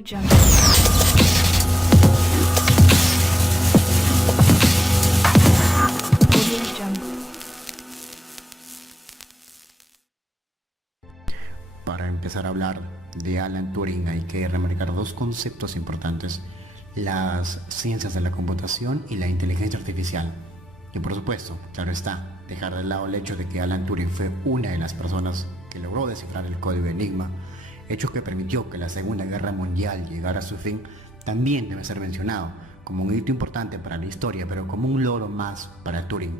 Jungle. Audio Jungle. Para empezar a hablar de Alan Turing hay que remarcar dos conceptos importantes: las ciencias de la computación y la inteligencia artificial. Y por supuesto, claro está, dejar de lado el hecho de que Alan Turing fue una de las personas que logró descifrar el código Enigma, hecho que permitió que la Segunda Guerra Mundial llegara a su fin, también debe ser mencionado como un hito importante para la historia, pero como un logro más para Turing.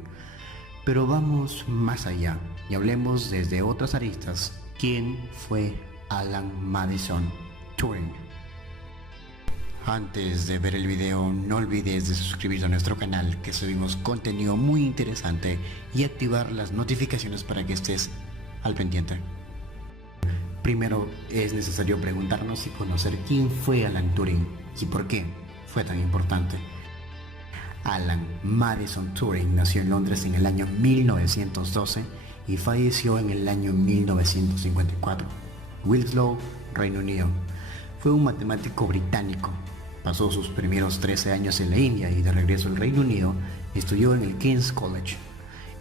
Pero vamos más allá y hablemos desde otras aristas. ¿Quién fue Alan Madison Turing? Antes de ver el video, no olvides de suscribirte a nuestro canal, que subimos contenido muy interesante, y activar las notificaciones para que estés al pendiente. Primero es necesario preguntarnos y conocer quién fue Alan Turing y por qué fue tan importante. Alan Madison Turing nació en Londres en el año 1912 y falleció en el año 1954. Wiltshire, Reino Unido. Fue un matemático británico. Pasó sus primeros 13 años en la India y de regreso al Reino Unido estudió en el King's College,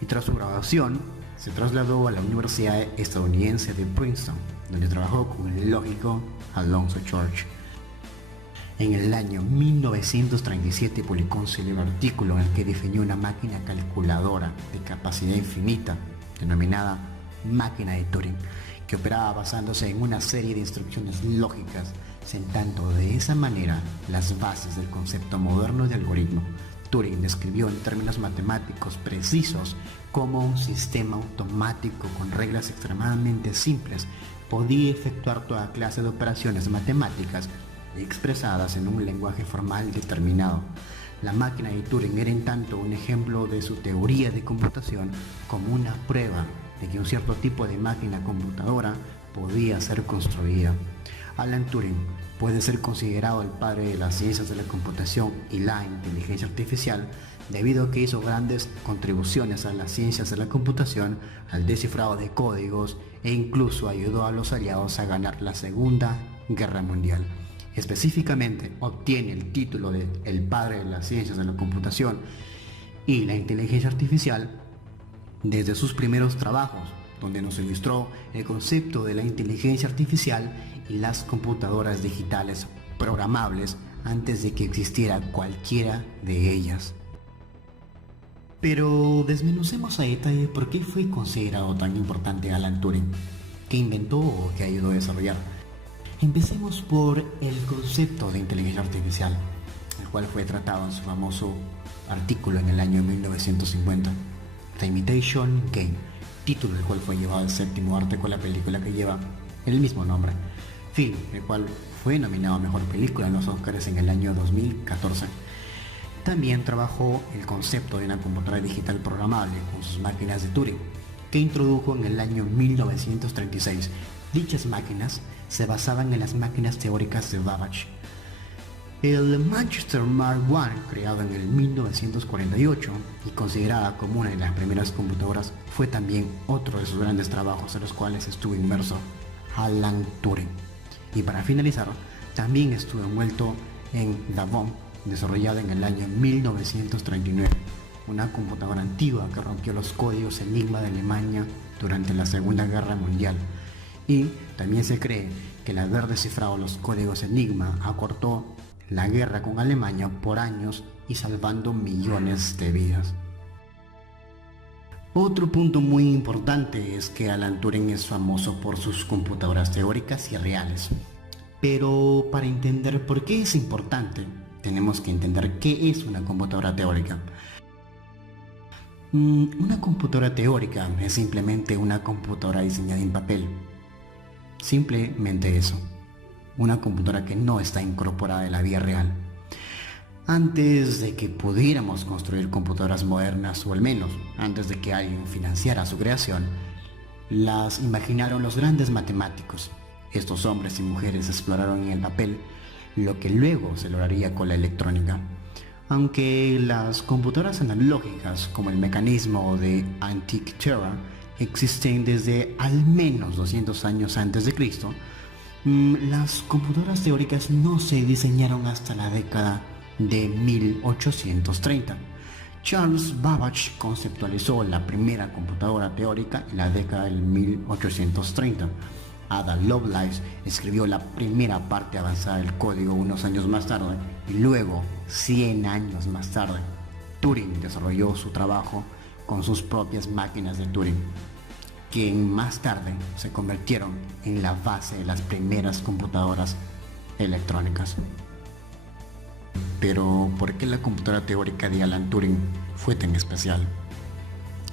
y tras su graduación se trasladó a la Universidad Estadounidense de Princeton, donde trabajó con el lógico Alonzo Church. En el año 1937 publicó un célebre artículo en el que definió una máquina calculadora de capacidad infinita, denominada máquina de Turing, que operaba basándose en una serie de instrucciones lógicas, sentando de esa manera las bases del concepto moderno de algoritmo. Turing describió en términos matemáticos precisos cómo un sistema automático con reglas extremadamente simples podía efectuar toda clase de operaciones matemáticas expresadas en un lenguaje formal determinado. La máquina de Turing era en tanto un ejemplo de su teoría de computación como una prueba de que un cierto tipo de máquina computadora podía ser construida. Alan Turing puede ser considerado el padre de las ciencias de la computación y la inteligencia artificial, debido a que hizo grandes contribuciones a las ciencias de la computación, al descifrado de códigos, e incluso ayudó a los aliados a ganar la Segunda Guerra Mundial. Específicamente obtiene el título de el padre de las ciencias de la computación y la inteligencia artificial desde sus primeros trabajos, donde nos ilustró el concepto de la inteligencia artificial y las computadoras digitales programables antes de que existiera cualquiera de ellas. Pero desmenucemos a detalle por qué fue considerado tan importante Alan Turing, qué inventó o qué ayudó a desarrollar. Empecemos por el concepto de inteligencia artificial, el cual fue tratado en su famoso artículo en el año 1950, The Imitation Game, título del cual fue llevado al séptimo arte con la película que lleva el mismo nombre, film, el cual fue nominado a Mejor Película en los Oscars en el año 2014. También trabajó el concepto de una computadora digital programable con sus máquinas de Turing, que introdujo en el año 1936. Dichas máquinas se basaban en las máquinas teóricas de Babbage. El Manchester Mark I, creado en el 1948 y considerada como una de las primeras computadoras, fue también otro de sus grandes trabajos en los cuales estuvo inmerso Alan Turing. Y para finalizar, también estuvo envuelto en la Bomb, desarrollada en el año 1939, una computadora antigua que rompió los códigos Enigma de Alemania durante la Segunda Guerra Mundial. Y también se cree que el haber descifrado los códigos Enigma acortó la guerra con Alemania por años y salvando millones de vidas. Otro punto muy importante es que Alan Turing es famoso por sus computadoras teóricas y reales. Pero para entender por qué es importante, tenemos que entender qué es una computadora teórica. Una computadora teórica es simplemente una computadora diseñada en papel. Simplemente eso. Una computadora que no está incorporada en la vida real. Antes de que pudiéramos construir computadoras modernas, o al menos antes de que alguien financiara su creación, las imaginaron los grandes matemáticos. Estos hombres y mujeres exploraron en el papel lo que luego se lograría con la electrónica. Aunque las computadoras analógicas, como el mecanismo de Antikythera, existen desde al menos 200 años antes de Cristo, Las computadoras teóricas no se diseñaron hasta la década de 1830. Charles Babbage conceptualizó la primera computadora teórica en la década del 1830. Ada Lovelace escribió la primera parte avanzada del código unos años más tarde y luego, 100 años más tarde, Turing desarrolló su trabajo con sus propias máquinas de Turing, que más tarde se convirtieron en la base de las primeras computadoras electrónicas. Pero, ¿por qué la computadora teórica de Alan Turing fue tan especial?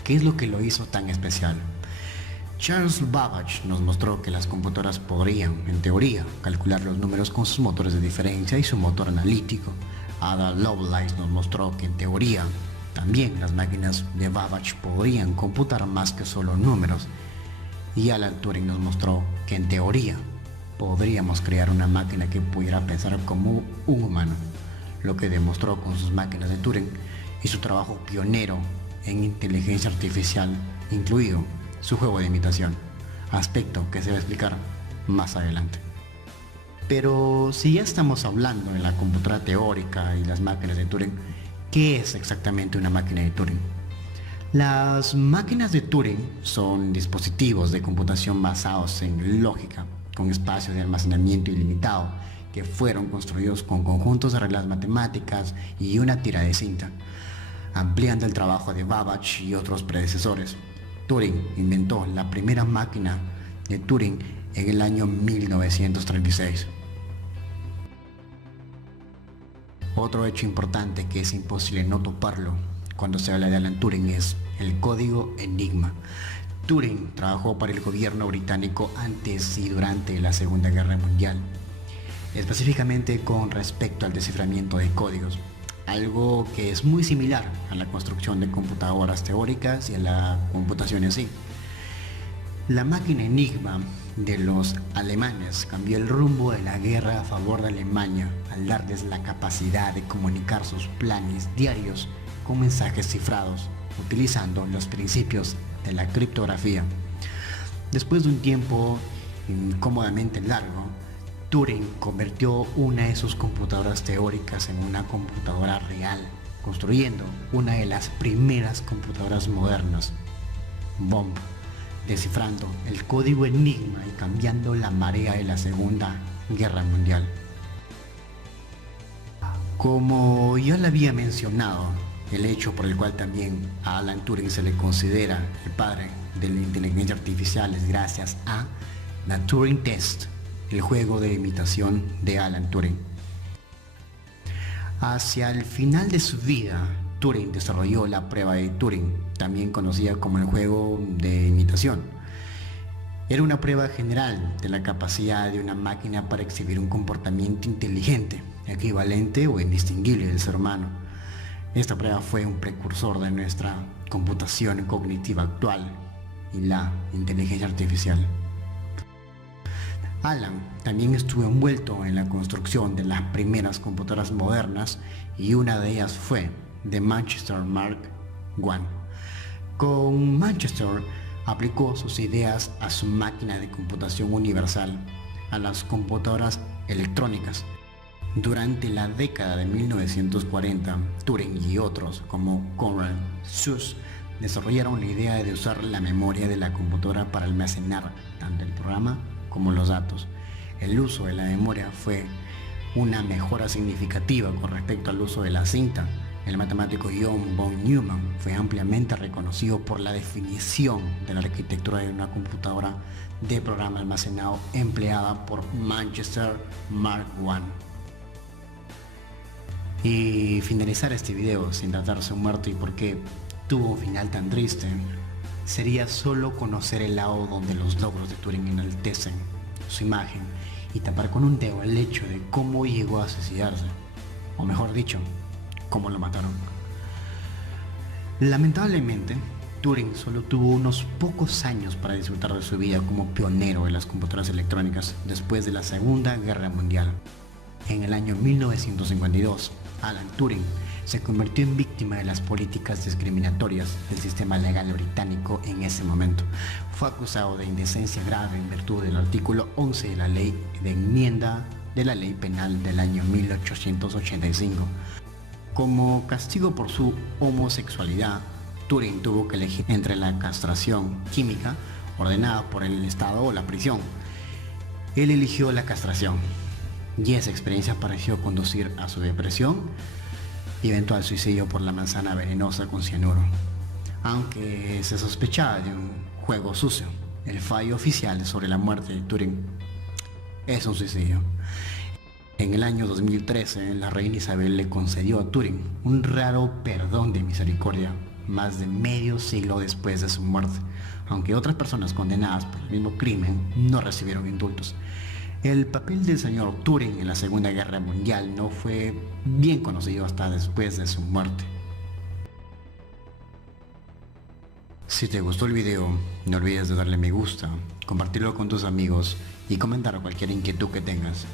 ¿Qué es lo que lo hizo tan especial? Charles Babbage nos mostró que las computadoras podrían, en teoría, calcular los números con sus motores de diferencia y su motor analítico. Ada Lovelace nos mostró que en teoría, también las máquinas de Babbage podrían computar más que solo números. Y Alan Turing nos mostró que en teoría, podríamos crear una máquina que pudiera pensar como un humano, lo que demostró con sus máquinas de Turing y su trabajo pionero en inteligencia artificial, incluido su juego de imitación, aspecto que se va a explicar más adelante. Pero si ya estamos hablando de la computadora teórica y las máquinas de Turing, ¿qué es exactamente una máquina de Turing? Las máquinas de Turing son dispositivos de computación basados en lógica, con espacios de almacenamiento ilimitado, que fueron construidos con conjuntos de reglas matemáticas y una tira de cinta, ampliando el trabajo de Babbage y otros predecesores. Turing inventó la primera máquina de Turing en el año 1936. Otro hecho importante que es imposible no toparlo cuando se habla de Alan Turing es el código Enigma. Turing trabajó para el gobierno británico antes y durante la Segunda Guerra Mundial, específicamente con respecto al desciframiento de códigos, algo que es muy similar a la construcción de computadoras teóricas y a la computación en sí. La máquina Enigma de los alemanes cambió el rumbo de la guerra a favor de Alemania al darles la capacidad de comunicar sus planes diarios con mensajes cifrados, utilizando los principios de la criptografía. Después de un tiempo incómodamente largo, Turing convirtió una de sus computadoras teóricas en una computadora real, construyendo una de las primeras computadoras modernas, Bomb, descifrando el código Enigma y cambiando la marea de la Segunda Guerra Mundial. Como ya le había mencionado, el hecho por el cual también a Alan Turing se le considera el padre de la inteligencia artificial es gracias a la Turing Test, el juego de imitación de Alan Turing. Hacia el final de su vida, Turing desarrolló la prueba de Turing, también conocida como el juego de imitación. Era una prueba general de la capacidad de una máquina para exhibir un comportamiento inteligente, equivalente o indistinguible del ser humano. Esta prueba fue un precursor de nuestra computación cognitiva actual y la inteligencia artificial. Alan también estuvo envuelto en la construcción de las primeras computadoras modernas y una de ellas fue The Manchester Mark I. Con Manchester aplicó sus ideas a su máquina de computación universal, a las computadoras electrónicas. Durante la década de 1940, Turing y otros como Conrad Suss desarrollaron la idea de usar la memoria de la computadora para almacenar tanto el programa como los datos. El uso de la memoria fue una mejora significativa con respecto al uso de la cinta. El matemático John von Neumann fue ampliamente reconocido por la definición de la arquitectura de una computadora de programa almacenado empleada por Manchester Mark I. Y finalizar este video sin tratarse un muerto y por qué tuvo un final tan triste sería solo conocer el lado donde los logros de Turing enaltecen su imagen y tapar con un dedo el hecho de cómo llegó a suicidarse, o mejor dicho, cómo lo mataron. Lamentablemente, Turing solo tuvo unos pocos años para disfrutar de su vida como pionero de las computadoras electrónicas después de la Segunda Guerra Mundial. En el año 1952, Alan Turing se convirtió en víctima de las políticas discriminatorias del sistema legal británico en ese momento. Fue acusado de indecencia grave en virtud del artículo 11 de la ley de enmienda de la ley penal del año 1885. Como castigo por su homosexualidad, Turing tuvo que elegir entre la castración química ordenada por el Estado o la prisión. Él eligió la castración y esa experiencia pareció conducir a su depresión y eventual suicidio por la manzana venenosa con cianuro. Aunque se sospechaba de un juego sucio, el fallo oficial sobre la muerte de Turing es un suicidio. En el año 2013, la reina Isabel le concedió a Turing un raro perdón de misericordia, más de medio siglo después de su muerte, aunque otras personas condenadas por el mismo crimen no recibieron indultos. El papel del señor Turing en la Segunda Guerra Mundial no fue bien conocido hasta después de su muerte. Si te gustó el video, no olvides de darle me gusta, compartirlo con tus amigos y comentar cualquier inquietud que tengas.